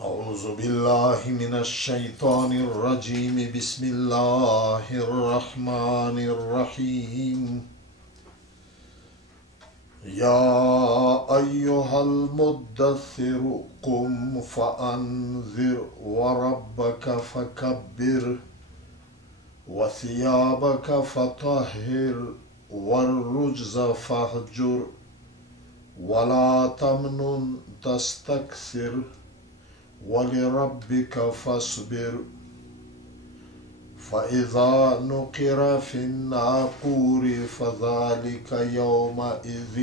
أعوذ بالله من الشيطان الرجيم بسم الله الرحمن الرحيم يا أيها المدثر قم فأنذر وربك فكبر وثيابك فطهر والرجز فاهجر ولا تمنن تستكثر ولربك فاصبر فإذا نقر في الناقور فذلك يومئذ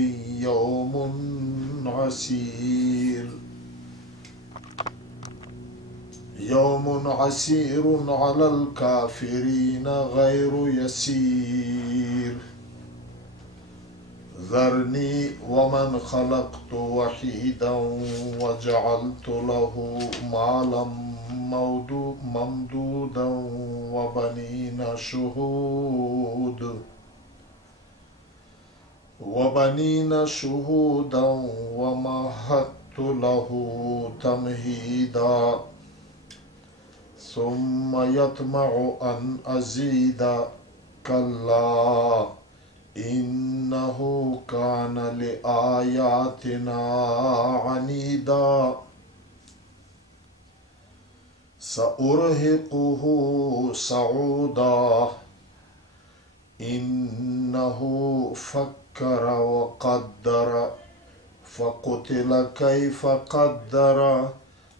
يوم عسير على الكافرين غير يسير ذرني ومن خلقت وحيدا وجعلت له مالا ممدودا وبنين شهودا ومهدت له تمهيدا ثم يطمع أن أزيد كلا إنه كان لآياتنا عنيدا سأرهقه صعودا إنه فكر وقدر فقتل كيف قدر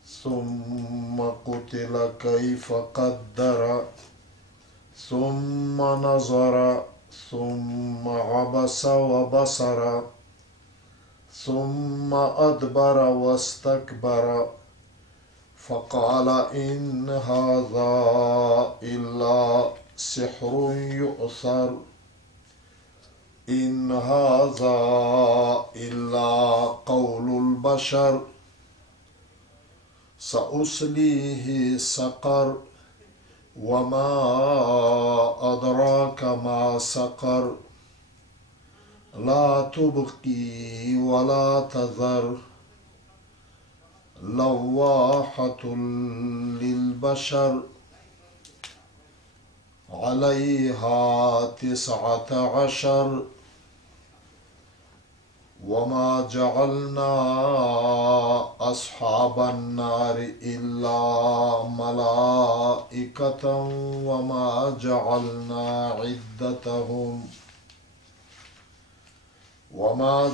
ثم قتل كيف قدر ثم نظر ثم عبس وبصر ثم أدبر واستكبر فقال إن هذا إلا سحر يؤثر إن هذا إلا قول البشر سأصليه سقر وما أدراك ما سقر لا تبقي ولا تذر لواحة للبشر عليها 19 وما جعلنا أصحاب النار إلا ملائكة وما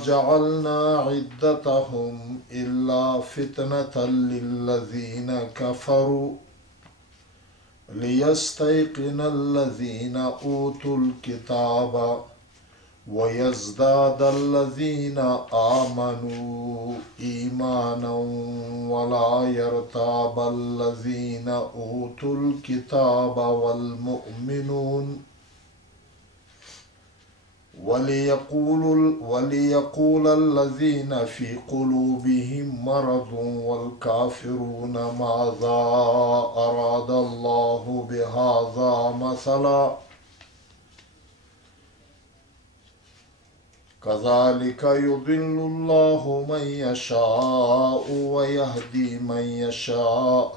جعلنا عدتهم إلا فتنة للذين كفروا ليستيقن الذين أوتوا الكتاب ويزداد الذين آمنوا إيمانا ولا يرتاب الذين أوتوا الكتاب والمؤمنون وليقول الذين في قلوبهم مرض والكافرون ماذا أراد الله بهذا مثلا كذلك يضل الله من يشاء ويهدي من يشاء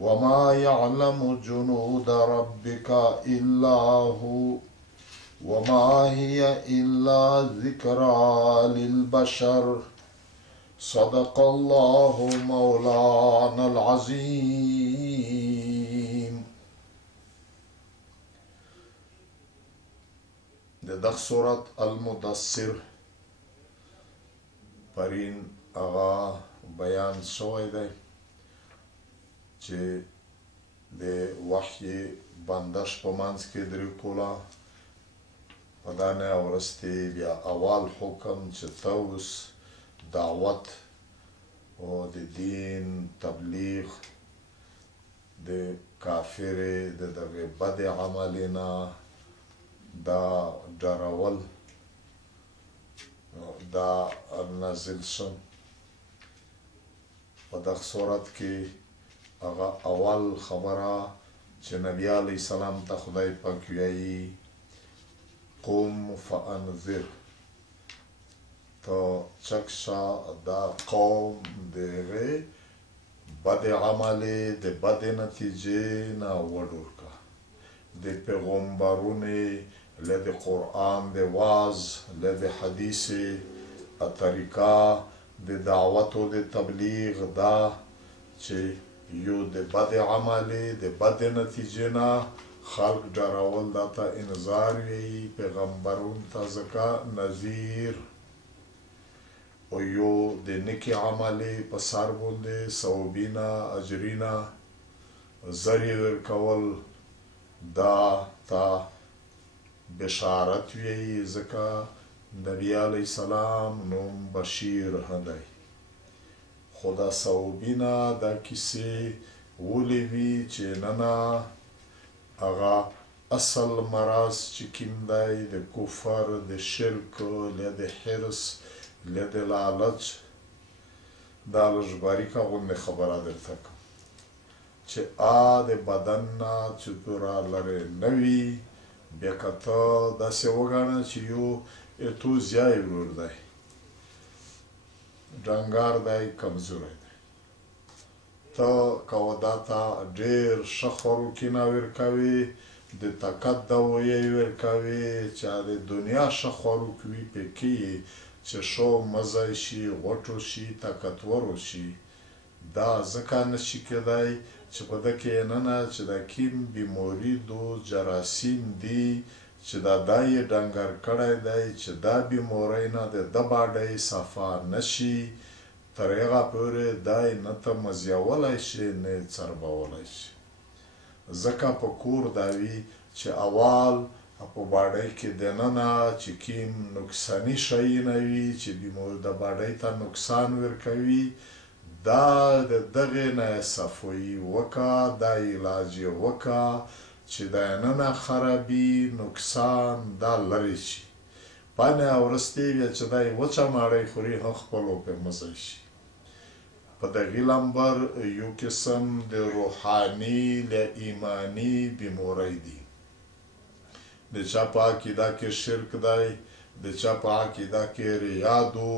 وما يعلم جنود ربك إلا هو وما هي إلا ذكرى للبشر صدق الله مولانا العظيم. دغ سورة المدثر پرین اغا بیان شوی دی چې د وحی بندش په منځ کې درې کوله په دا نه ورستې بیا اول حکم چې ته اوس دعوت او د دین تبلیغ د کافرې د دغې بدې عملې نه دا ډارول دا نازل شو په دغه صورت کې هغه اول خبره چې نبی علیه السلام ته خدای پاک وایي قم فانذر ته چک شه دا قوم د هغې بد عملې د بد نتیجې نه وډور کا د پیغمبرونې له د قرآن د واز له د حدیث طریقه د دعوت او د تبلیغ دا چې یو د بد عملې د بد نتیجې نه خلق ډارول دا ته انذار وي پیغمبرون ته ځکه نذیر او یو د نیکې عملې په سر باندې ثوابونه اجرونه زری ورکول دا ته بشارت وي ځکه نبی علیه السلام نوم بشیر دی خو دا ثوابونه دا کیسې ولې وي چې ننه هغه اصل مرض چې کوم دی د کفر د شرک له د حرص له د لالچ دا لږ باریکه غوندې خبره درته کوم چې د بدن نه چې پوره لرې نه وي بیا که ته داسې وګڼه چې یو تو زیای ورور دی ډنګار دی کمزوری دی ته که دا ته ډېر ښه خوراکونه ورکوې د طاقت دوایۍ ورکوې چې د دنیا ښه خوراک وي پکې یې چې ښه مزه شي غوټو شي طاقتور شي دا ځکه نشي کېدی چې په ده کې ننه چې دا کیم بیماري دو جراثیم دي چې دا یې ډنګر کړی دی چې دا بیمارۍ نه د ده باډۍ صفا نشي تر هغه پورې دا یې نه ته مزیولی شي نه یې څربولی شي ځکه په کور دا وي چې اول په باډۍ کې دننه چې کیم نقصاني شیونه وي چې د باډۍ ته نقصان ورکوي دا د دغې نه یې صفایي وکړه دا علاج یې وکړه چې دا ننه خرابي نقصان دا لرې شي پانې اورستې وي چې دا یې وچه ماړۍ خوري هم خپلو پې مزه شي په دغې لمبر یو قسم د روحاني له ایماني بیمارۍ دي د چا په عقیده کې شرک دی د چا په عقیده کې ریادو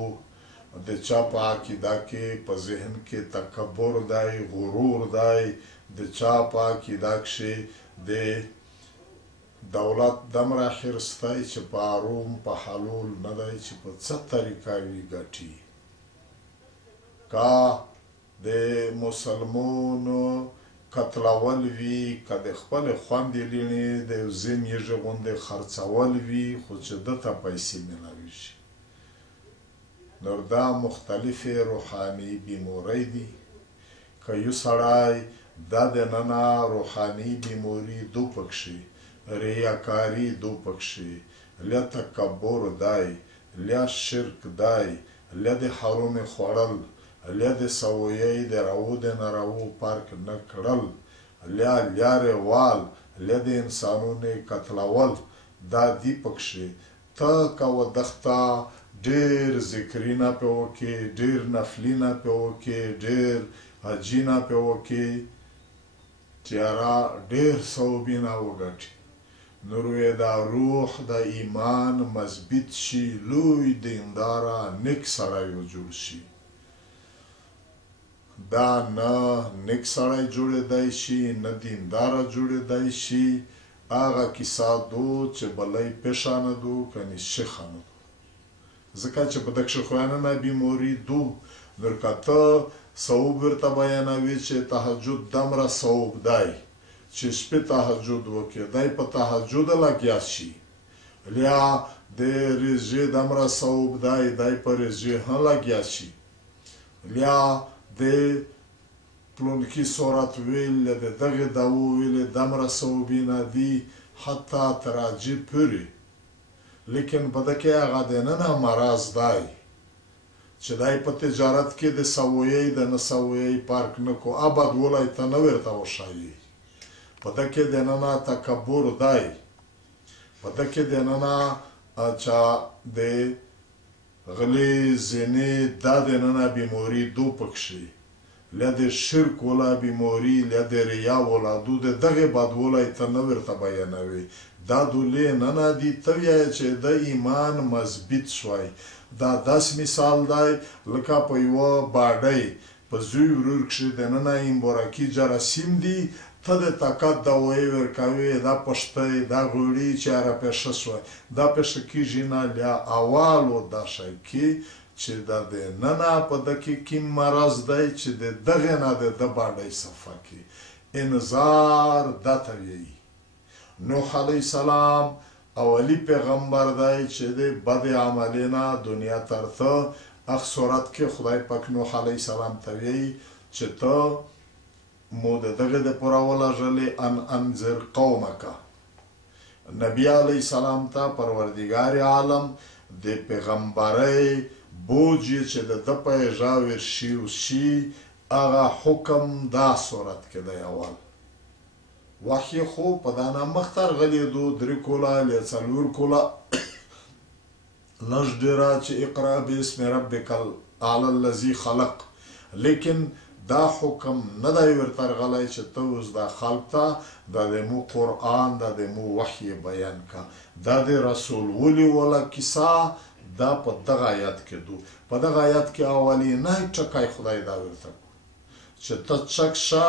د چا په عقیده کې په ذهن کې تکبر دی غرور دی د چا په عقیده کې د دولت دمره حرص دی چې په اروم په حلول نه دی چې په څه طریقه وي ګټي که د مسلمانو قتلول وي که د خپلې خوندې لینې د یو ځین یږې غوندې خرڅول وي خو چې ده ته پیسې میلاوي شي نور دا مختلفې روحاني بیمارۍ دي که یو سړی دا دننه روحاني بیماري دو پکښې ریاکاري دو پکښې له تکبر دی له شرک دی له د حرام خوړل له د سویۍ د راو د نه راو پارک نه کړل له لیارې وال له د انسانونو قتلول دا دی پکښې ته که ودخته ډېر ذکرونه پې وکړې ډېر نفلونه پې وکړې ډېر حجونه پې وکړې تیاره ډېر ثوابونه وګټي نور یې دا روح د ایمان مثبت شي لوی دینداره نیک سړی جوړ شي دا نه نیک سړی جوړېدی شي نه دینداره جوړېدی شي هغه کیسه دو چې بلی پیښانه دو کنې شیخانه دو ځکه چې په دغه خویانه بیماري دو نور که ته ثواب ورته بیانوي چې تهجد دمره ثواب دی چې شپې تهجد وکړي دی په تهجد لګیا شي لیا د ریزې دمره ثواب دی دی په ریزې هم لګیا شي لیا د پلونکي سورت ویل د دغې دعو ویل دمره ثوابونه دي حتی تر عجیب پورې لیکن په ده کې هغه دننه مرض دی چې دی په تجارت کې د سویۍ د نه سویۍ پارک نه کو ابد ولی ته نه ورته وښایي په ده کې دننه تکبر دی په ده کې دننه چا د غلې زینې دا دننه بیماري دو پکښې له د شرک ولا بیماري له د ریا ولا دو د دغې بدولی ته نه ورته بیانوي دا دولې نه نه دي ته وایه چې د ایمان مثبت شوی دا داسې مثال دی لکه په یوه باډۍ په زوی ورور کښې دننه امبورکي جراثیم دي، ته د طاقت دوایي ورکوې، دا پشتی دا غوړي چې هره پیښه شوه دا پیښه کېږي نه، بیا اولو دا شی کې چې د دننه په ده کې کوم مرض دی چې د دغې نه د ده باډۍ صفا کړي. انذار دا ته وایي. نوح علیه السلام اولی پیغمبر دی چې د بد عملې نه دنیا ترته اخ صورت کې خدای پاک نوح علیه السلام ته وایي چې ته مو د دغې د پوره ولږلې ان انذر قومک. نبی علیه السلام ته پروردګار عالم د پیغمبرۍ بوج چې د ده په اجاور شي وشي هغه حکم دا صورت کې دی. اول وحی خو په دا نامخ ترغلېدو 3 کوله ل 4 کوله لږ ډېره چې اقرا باسم ربک الاعلی الذي خلق، لیکن دا حکم نه دی ورته رغلی چې ته اوس دا خلق ته دا د مو قرآن دا د مو وحی بیان کا. دا د رسول ولیوله کیسه دا په دغه آیات کې دو. په دغه آیات کې اولینی ټکی خدای دا ورته چې ته چک شه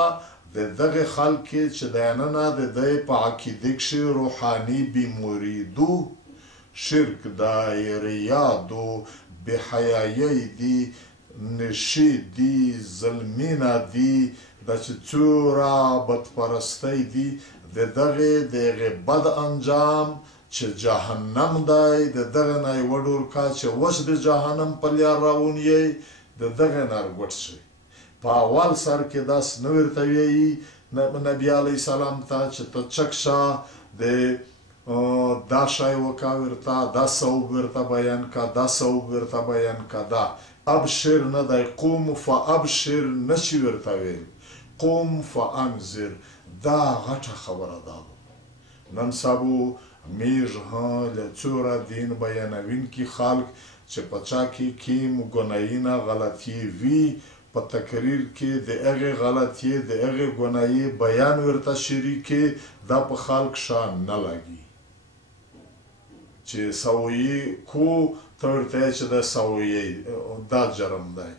د دغې خلک چې دننه د دی په عقیده کښې روحاني بیموري دو، شرک دی، ریا دو، بېحیایۍ دي، نشې دي، ظلمینه دي، دا چې څومره بدپرستۍ دي، د دغې د هغې بد انجام چې جهنم دی د دغې نه یې وډورکه چې اوس د جهنم په لار روان یې د دغې نه ورګوټ شئ. په اول سر کې داسې نه ورته وایي نبي علیه السلام ته چې ته چک شه د دا شی وکړه ورته، دا ثواب ورته بیان که، دا ثواب ورته بیان که. دا ابشر نه دی، قوم فابشر نه شي ورته ویل، قوم فانذر. دا غټه خبره ده. نن سبا میږ له څومره دین بیانوونکي خلک چې په چا کې کیم ګنایي نه غلطي وي په تقریر کې د هغې غلطي د هغې ګنایي بیان ورته شریکې دا په خلک ښه نه لګي چې سویې کو ته ورته یې چې دا سویې دا جرم دی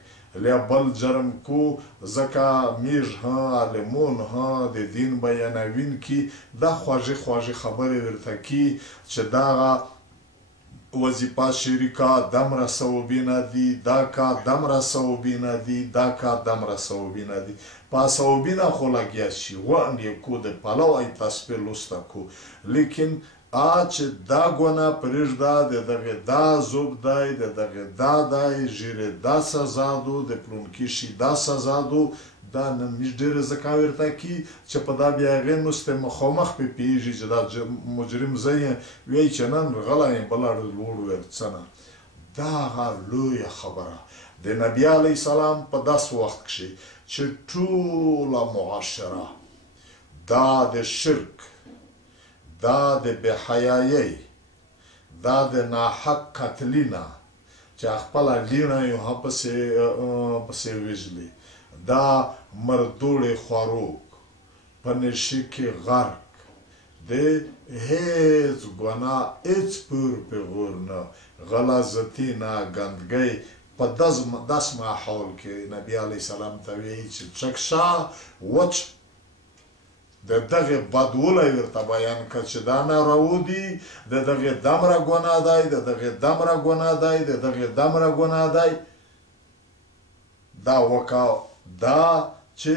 لیا بل جرم کو ځکه میږ عالمون د دین بیانوونکي دا خوږې خوږې خبرې ورته کي چې دغه وظیفه شریکه دمره ثوابینه دي، دا کار دمره ثوابینه دي، دا کار دمره ثوابینه دي. په ثوابینه خو لګیا شي وړاندې کو د پلو ای تسبیح لوسته کو، لیکن چې دا ګناه پرېږده د دغې دا ذوب دی، د دغې دا دی، ژیرې دا سزا دو، د پلونکي شي دا سزا دو. دا نن موږ ډېرې ځکه ورته کي چې په دا بیا هغې نوستې مخامخ پې پوهېږي چې دا مجرم زه یم وایي چې نن غلی یم بله لوړ ویل څه نه. دا هغه لویه خبره د نبي علیه السلام په داسې وخت کښې چې ټوله معاشره دا د شرک، دا د بېحیایۍ، دا د ناحق قتلینه چې خپله لیڼه یې هم پسې وژلي، دا مردوړې خوروک په نشي کې غرق د هیڅ ګناه هیڅ پور پې غور نه، غلاظتي نه، ګندګۍ په داس ماحول کې نبي علیه السلام ته وایي چې چک شه وچ د دغې بدولی ورته بیان کړه چې دا ناروا دي، د دغې دمره ګناه دی، د دغې دمره ګناه دی، د دغې دمره ګناه دی. دا وکړه دا چې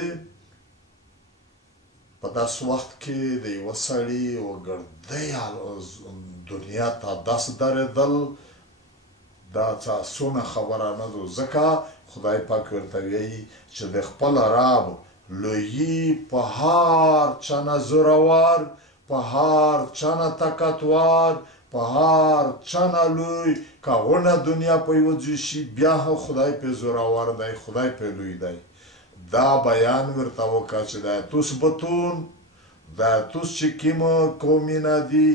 په داسې وخت کې د یوه سړي وګړدۍ دنیا ته داسې درېدل دا څونه خبره نه ده. ځکه خدای پاک ورته وایي چې د خپل رب لویي په هر چا نه زورور، په هر چا نه طاقتور، په هر چا نه لوی که غونه دنیا په یوه ځای شي بیا هم خدای پې زورور دی، خدای پې لوی دی. دا بیان ورته وکړه چې د اتوس بتون د اتوس چې کومه قومینه دي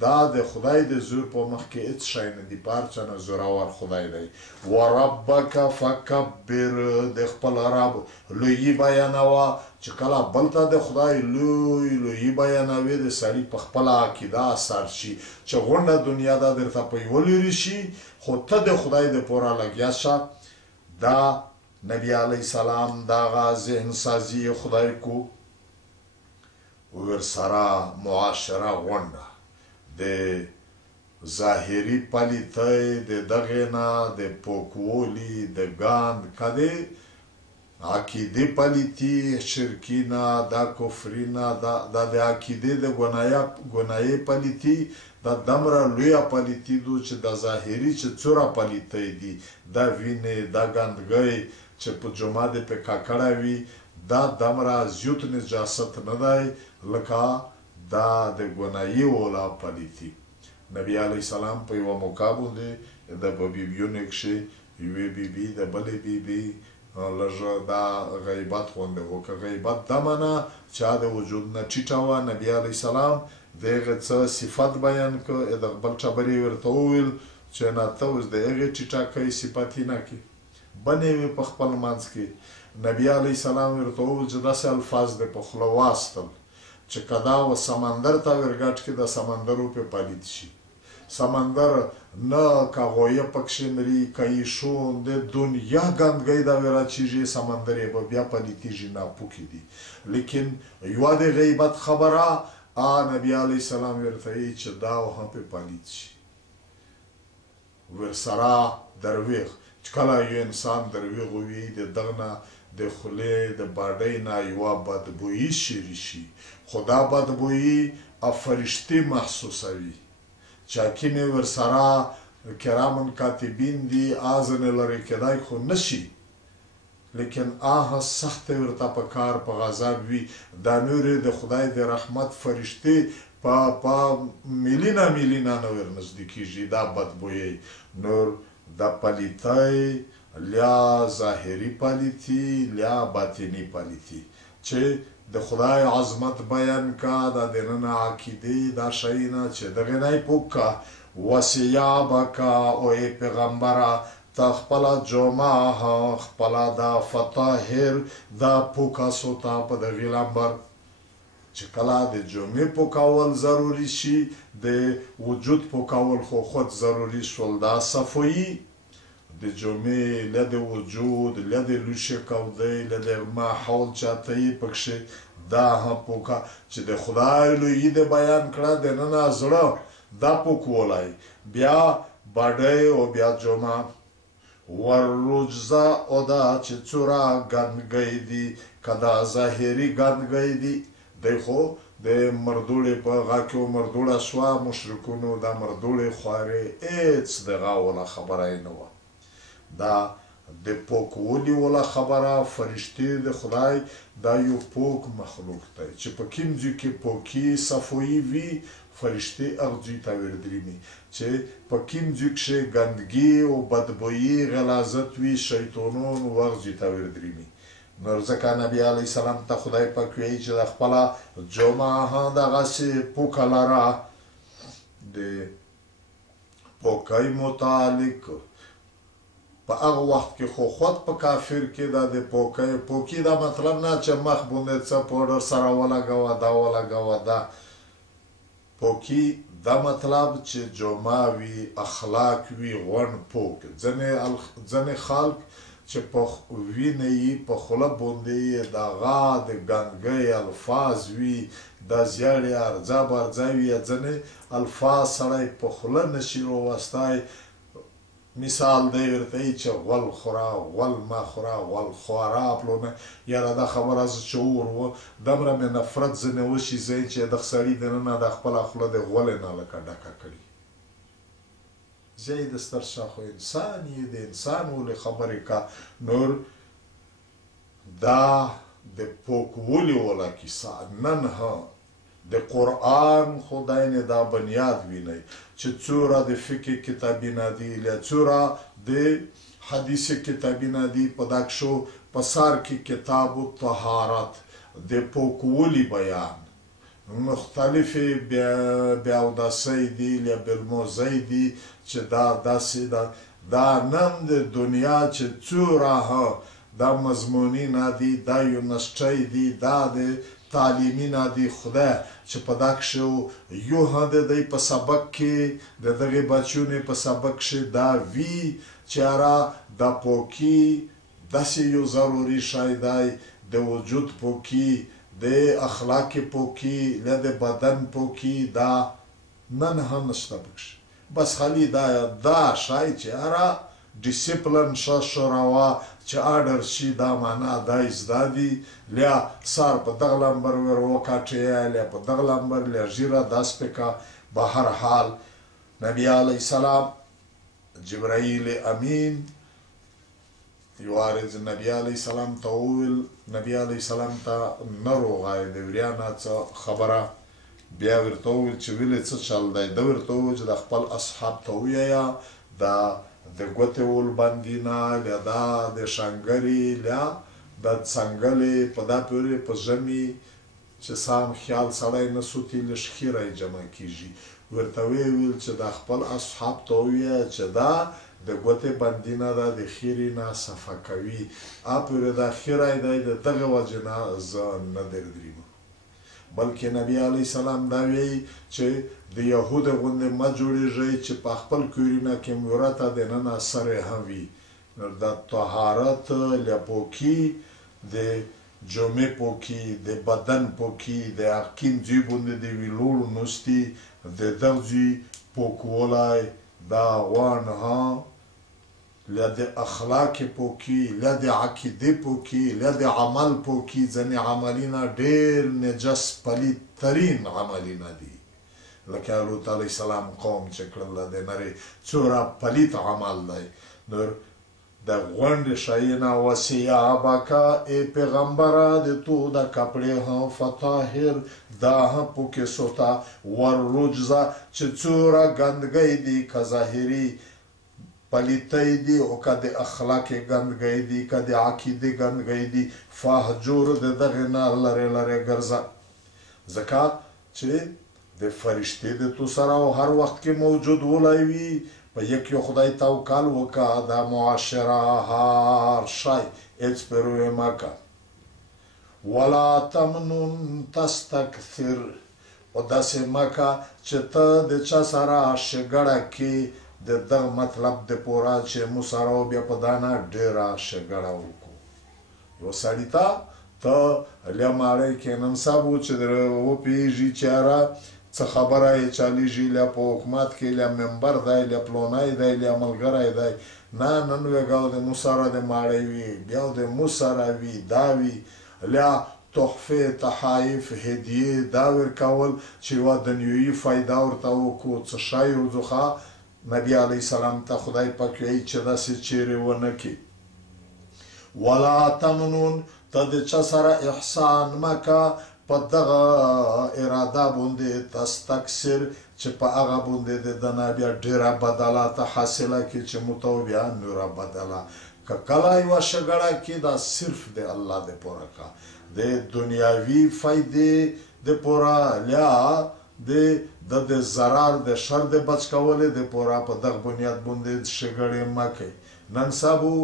دا د خدای د زور په مخ کې هېڅ شی نه دي، په هر چا نه زورور خدای دی. وربک فکبر، د خپل رب لویي بیانوه. چې کله بل ته د خدای لویي بیانوي، د سړي په خپله عقیده اثر شي چې غونډه دنیا دا درته په یوه لوري شي، خو ته د خدای د پوره لګیا شه. دا نبی علیه السلام دغه ذهن سازي خدای کو، ورسره معاشره غونډه د ظاهري پلیتۍ د دغې نه د پوکولي د ګاند که د عقیدې پلیتي شرکي نه، دا کفري نه، دا د عقیدې د ګنایې پلیتي دا دومره لویه پلیتي دو چې د ظاهري چې څوره پلیتۍ دي، دا وینې دا ګندګۍ چې په جمعه دې پې ککړه وي، دا دومره زیات نجاست نه دی لکه دا د ګنایي والا پلیتي. نبی علیه السلام په یوه موقع باندې د په بیبیونو کښې یوې بیبي د بلې بیبي لږ دا غیبت غوندې وکړه. غیبت دا منه چا د وجود نه ټیټه وه. نبي علیه السلام د هغې څه صفت بیان کړ، د بل ټبرې ورته وویل چې نه ته اوس د هغې ټیټه کوې صفت یې نه کړي، بنې وې په خپل منځ کې. نبي علیه السلام ورته وویل چې داسې الفاظ دې په خوله واستل چې که دا و سمندر ته ورګټ کړي د سمندر پې پلیت شي. سمندر نه که غویه پکښې مري که یې شون د دنیا ګندګۍ دا وراچېږي، سمندر یې به بیا پلیتېږي، ناپوکې دي. لیکن یوه د غیبت خبره نبي علیه السلام ورته وایي چې دا هم پې پلیت شي. ورسره درویغ چې کله یو انسان درویغ ووي، د دغه نه د خولې د باډۍ نه یوه بدبویي شیري شي، خو دا بدبویي فرشتې محسوسوي. چې حکیم ورسره کرامن کاتبین دي، ځینې لرې کیدای خو نه شي، لیکن سخت ورته په کار په غضب وي. دا نورې د خدای د رحمت فرشتې په میلیونه میلیونه نه ورنږدې کېږي. دا بدبویي نور د پلیتۍ لیا ظاهري پلیتي لیا باطني پلیتي چې د خدای عظمت بیان کا، دا دننه عقیدې دا شی نه چې دغې نه یې پوک کا. وثیابکه او ای پیغمبره ته خپله جمعه خپله دا فطاهر دا پوکه سوته په دغې لمبر. چې کله د جمعې پوکول ضروري شي، د وجود پوکول خو خود ضروري شول. دا صفویي د جمعې له د وجود له د لوشې کودۍ له د ماحول چاته یې پکښې دا هم پوکه چې د خدای لویي د بیان کړه دننه زړه دا پوکولی، بیا باډۍ او بیا جمعه. والرجزه او دا چې څوره ګندګۍ دي، که دا ظاهري ګندګۍ دي، دی خو د مردوړې په غا کې مردوړه شوه، مشرکونو دا مردوړې خوارې هېڅ دغه وله خبره یې نه وه. دا د پوکولي وله خبره فرشتې د خدای دا یو پوک مخلوق دی چې په کوم ځای کې پوکي صفویي وي، فرشتې هغه ځای ته وردرېمي. چې په کوم ځای کښې ګندګي او بدبویي غلاظت وي، شیطانون هغه ځای ته وردرېمي. نو ځکه نبي علیه السلام ته خدای پاک وایي چې د خپله جمعه هم دغسې پوکه لره. د پوکۍ متعلق په هغه وخت کې خو خود په کافر کې دا د پوکي دا مطلب نه چې مخ باندې څه پوډر سره ولګوه دا ولګوه. دا پوکي دا مطلب چې جمعه وي، اخلاق وي، غون پوک. ځینې خلک چې په وینه یې په خوله باندې یې دغه د ګندګۍ الفاظ وي، دا زیړې ارځه برځه وي، ځینې الفاظ سړی په خوله نشي راوستی. مثال دی ورته یي چې غول خوره، غول مه خوره، غول خواره پلونه. یاره دا خبره زه چې وورو دومره مې نفرت ځینې وشي ځای چې دغه سړي دننه د خپله خوله د غولې نه لکه ډکه کړي. زه د ستر شاه خو انسان یې د انسان ولې خبرې کا. نور دا د پوکولي وله کیسه نن هم د قرآن خدای نه دا بنیاد وینئ چې څوره د فقه کتابونه دي، له څوره د حدیث کتابونه دي. په دا کښو په سر کې کتاب الطهارت د پوکولي بیان مختلفې بې اوداسۍ دي یا بېلموزۍ دي چې دا داسې ده. دا نن د دنیا چې څومره دا مضموني نه دي، دا یونیورسټۍ دي، دا د تعلیمي نه دي، خدای چې په دا کښې یو د دی په سبق کې د دغې بچونې په سبق کښې دا وي چې یاره دا پوکي داسې یو ضروري شی دی، د وجود پوکي، د اخلاق پوکي، یا د بدن پوکي، دا نن هم نشته پکښې. بس خالي دا شی چې یاره ډیسپلن شه شوروا چې آرډر شي، دا معنا دا زده دي لیا سار په دغه لمبر ور وکاټیا، لیا په دغه لمبر لیا ژیره داس پکا. به هر حال نبی علیه السلام جبرائیل امین یوارز نبی علیه السلام ته وویل، نبی علیه السلام ته نه روغی د وریانه څه خبره، بیا ورته وویل چې ولې څه چل دی؟ ده ورته وویل چې د خپل اصحاب ته ووایه دا د ګوتې ول باندې نه، لیا دا د شنګري، لیا د څنګلې په دا پورې په ژمي چې سام خیال سړی نه سوتي لږ خیره یې جمع کېږي. ورته ویې ویل چې دا خپل اصحاب ته ووایه چې دا د ګوتې بندي نه ده، د خیرې نه صفه کوي، پورې دا خیری دی، د دغې وجې نه زه نه دردرېږم. بلکې نبی علیه السلام دا وایي چې د یهودو غوندې مه جوړېږئ چې په خپل کورونه کې مورته دننه سرې هم وي. د طهارت له پوکي، د جمعې پوکي، د بدن پوکي، د عقیم ځای باندې د ویلوړ نستی د دغه ځای پوکولی دا غوان ها له د اخلاق پوکي، له د عقیدې پوکي، له د عمل پوکي. ځینې عملونه ډېر نجس پلید ترین عملونه دي، لکه لوط علیه السلام قوم چې کړل د نرې څومره پلید عمل دی. نور د غونډې شیونه وثیابک ای پیغمبره د تو د کپړې هم فطاهر دا هم پوکې سوته والرجزه چې څومره ګندګۍ دي که ظاهري پلیتی دي او که د اخلاق ګندګۍ دي که د عقیدې ګندګۍ دي فهجور د دغې نه لرې لرې ګرځه. ځکه چې د فرشتې د تو سره او هر وخت کې موجود ولی وي، په یک یو خدای توکل وکړه، دا معاشره هر شی هېڅ پرې مه کوه. ولا تمنن تستکثر، او داسې مه کوه چې ته د چا سره ښېګړه کې د دغه مطلب د پوره چې موږ سره بیا په دا نه ډېره ښېګړه وکړو. یو سړي ته ته لیا ماړی کې نن سبا چې وپوهېږي چې یاره څه خبره یې چلیږي، لیا په حکومت کې لیا ممبر دی، لیا پلونی دی، لیا ملګری دی، نه نن ویګه د مو سره د ماړی وي، بیا د مو سره وي، دا وي، لیا تحفې تحایف هدیې دا ورکول چې یوه دنیوي فایده ورته وکړو، څه شی ورځو. نبی علیه السلام ته خدای پاک وایي چې داسې چیرې ونه کړي. ولا تمنون، ته د چا سره احسان مه کوه په دغه اراده باندې تستکثر چې په هغه باندې د ده نه بیا ډېره بدله ته حاصله کړي چې موږ ته بیا نوره بدله. که کله یوه ښېګړه کې دا صرف د الله دپاره کوه، د دنیاوي فایدې دپاره لیا د ضرر د شر د بچ کولو دپاره په دغه بنیاد باندې ښېګړې مه کوئ. نن سبا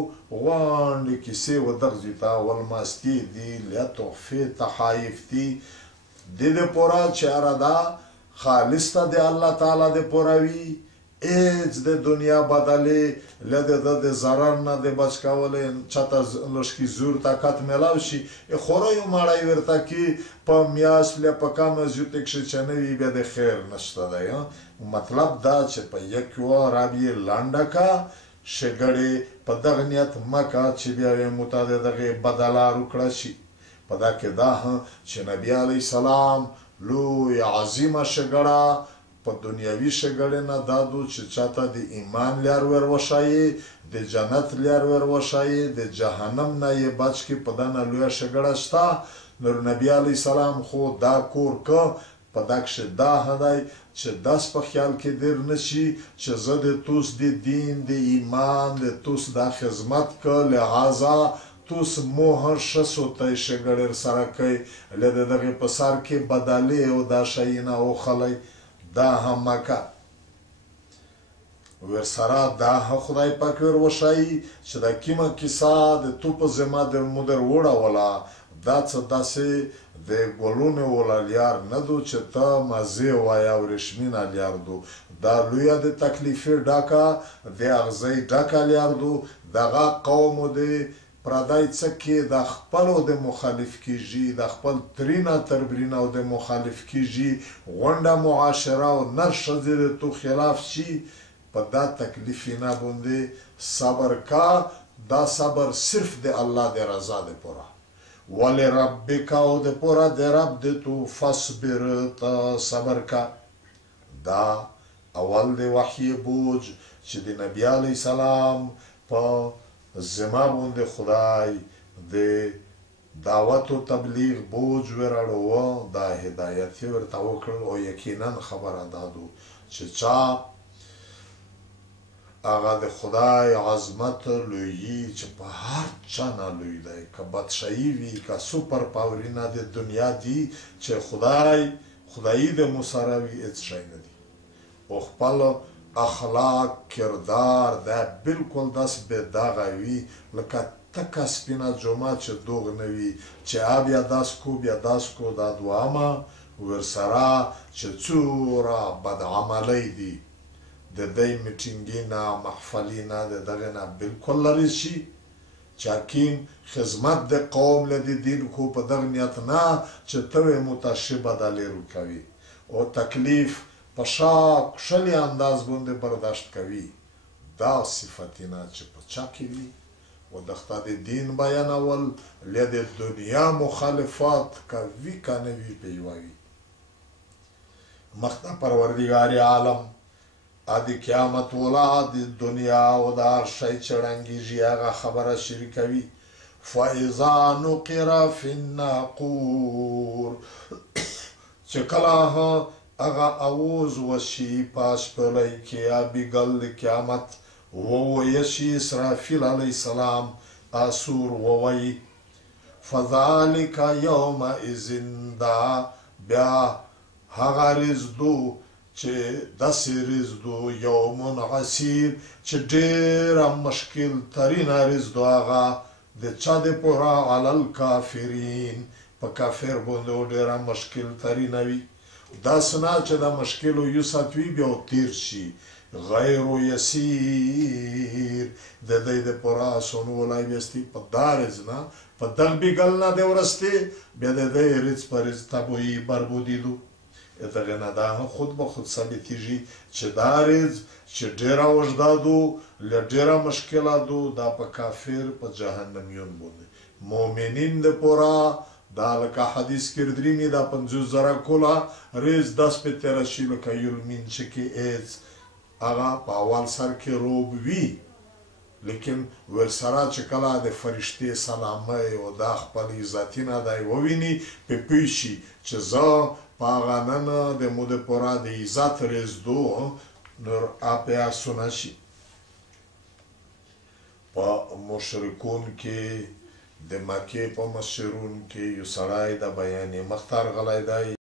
غونډې کیسې و دغه ځای ته ولماستي دي، لیا تحفې تحایف دي، دې دپاره چې هره دا خالص ته د الله تعالی دپاره وي، هېڅ د دنیا بدلې له د ده د ضرر نه د بچ کولی چاته لږکي زور طاقت میلاو شي خورا یو مړی ورته کي په میاشت بیا په کمه زیاتې کښې چې نه وي بیا د خیر نشته دی. مطلب دا چې په یک یوه رب یې لنډه که ښېګړې په دغه نیت مه که چې بیا یې مو ته د دغې بدله وکړه شي. په دا کې دا چې نبي علیه السلام لوی عظیمه ښېګړه په دنیاوي ښېګړې نه دا دو چې چاته د ایمان لار ور وښایي، د جنت لار ور وښایي، د جهنم نه یې بچ کړي، په دا نه لویه ښېګړه شته. نو نبي علیه السلام خو دا کور که په دا کښې دا دی چې داس په خیال کې دیر نشي چې زه د توس د دین د ایمان د توس دا خدمت که، لحاظه توس موه ښه سوتی ښېګړې سره کوي له د دغې په سر کې بدلې او دا شیونه وخلی دا هم مکه ورسره دا هم خدای پاک ور وښایي چې دا کومه کیسه د تو په ذمه مو در وړوله دا څه داسې د ګلونو ولا لیار نه دو چې ته مزې وایه او رشمینه لیار دو دا لویه د تکلیفې ډکه د اغزۍ ډکه لیار دو دغه قومو د پردی څه کې د خپلو د مخالف کیږي د خپل ترینه تربرینه او د مخالف کیږي غونډه معاشره او نر ښځې د تو خلاف شي په دا تکلیفینه باندې صبر کا دا صبر صرف د الله د رضا د پوره ولربک او د پوره د رب د تو فصبر ته صبر کا دا اول د وحی بوج چې د نبی علیه السلام په ذمه باندې خدای د دعوت او تبلیغ بوج ورړو دا هدایت یې ورته وکړ او یقینا خبره دادو چې چا هغه د خدای عظمت لویي چې په هر چا نه لوی دی که بادشاهي وي که سوپر پاورونه د دنیا دي چې خدایي د مو سره وي هېڅ شی نه دي او خپل اخلاق کردار دا بالکل داسې بې داغه وي لکه تکه سپینه جمعه چې دوغ نه وي چې بیا داس کو بیا داس کو دا دوامه ورسره چې څومره بدعملی دي د دې میټینګي نه محفلي نه د دغه نه بالکل لرې شي چې حکیم خدمت د قوم له دین کو په دغه نیت نه چې ته متشبه بدلې کوي او تکلیف په شاک شلی انداز باندې برداشت کوي دا صفتونه چې په چا کې وي و د خدای دین بیانول له د دنیا مخالفت کوي کنه وی پیوي مخته پروردگار عالم ادي قیامت ولا د دنیا او د هر شی چړنګیږي هغه خبره شریکوي فاذا نقر في الناقور چې کله هغه اوز وشي پاس پلی کې بیګل قیامت وویشي اسرافیل علیه السلام اسور ووی فذلك يومئذ دا بیا هغه رزدو چې داسې رزدو یوم عسیر چې ډېره مشکل ترینه رزدو هغه د چا د پوره علی الکافرین په کافر باندې ډېره مشکل ترینه وي داسې نه چې د مشکلو یو ساعت وي بیا تیر شي غیر یسیر د دې د پوره آسان ولی بیستی په دا رز نه په دغ بیګل نه د ورستی بیا د دې رز په رز تبویی بربودیدو دغه نه دا خود به خود ثابتېږي چې دا رز چې ډېره وژدادو له ډېره مشکلاتو دا په کافر په جهنمیون باندې مؤمنین د پوره دا لکه حدیث کې درېمې دا 50,000 کوله رز داس په تېره شي لکه یلمین چې کې هېڅ هغه په اول سر کې روب وي لیکن ورسره چې کله د فرشتې سلامۍ او دا خپل عزتونه دی وویني په پوه شي چې زه په هغه نن د مو د پوره د عزت رزدو نور اپې اسونه شي په مشرکون کې د مکې په مشرون کې یو سړی د بیانې مختار غلی دی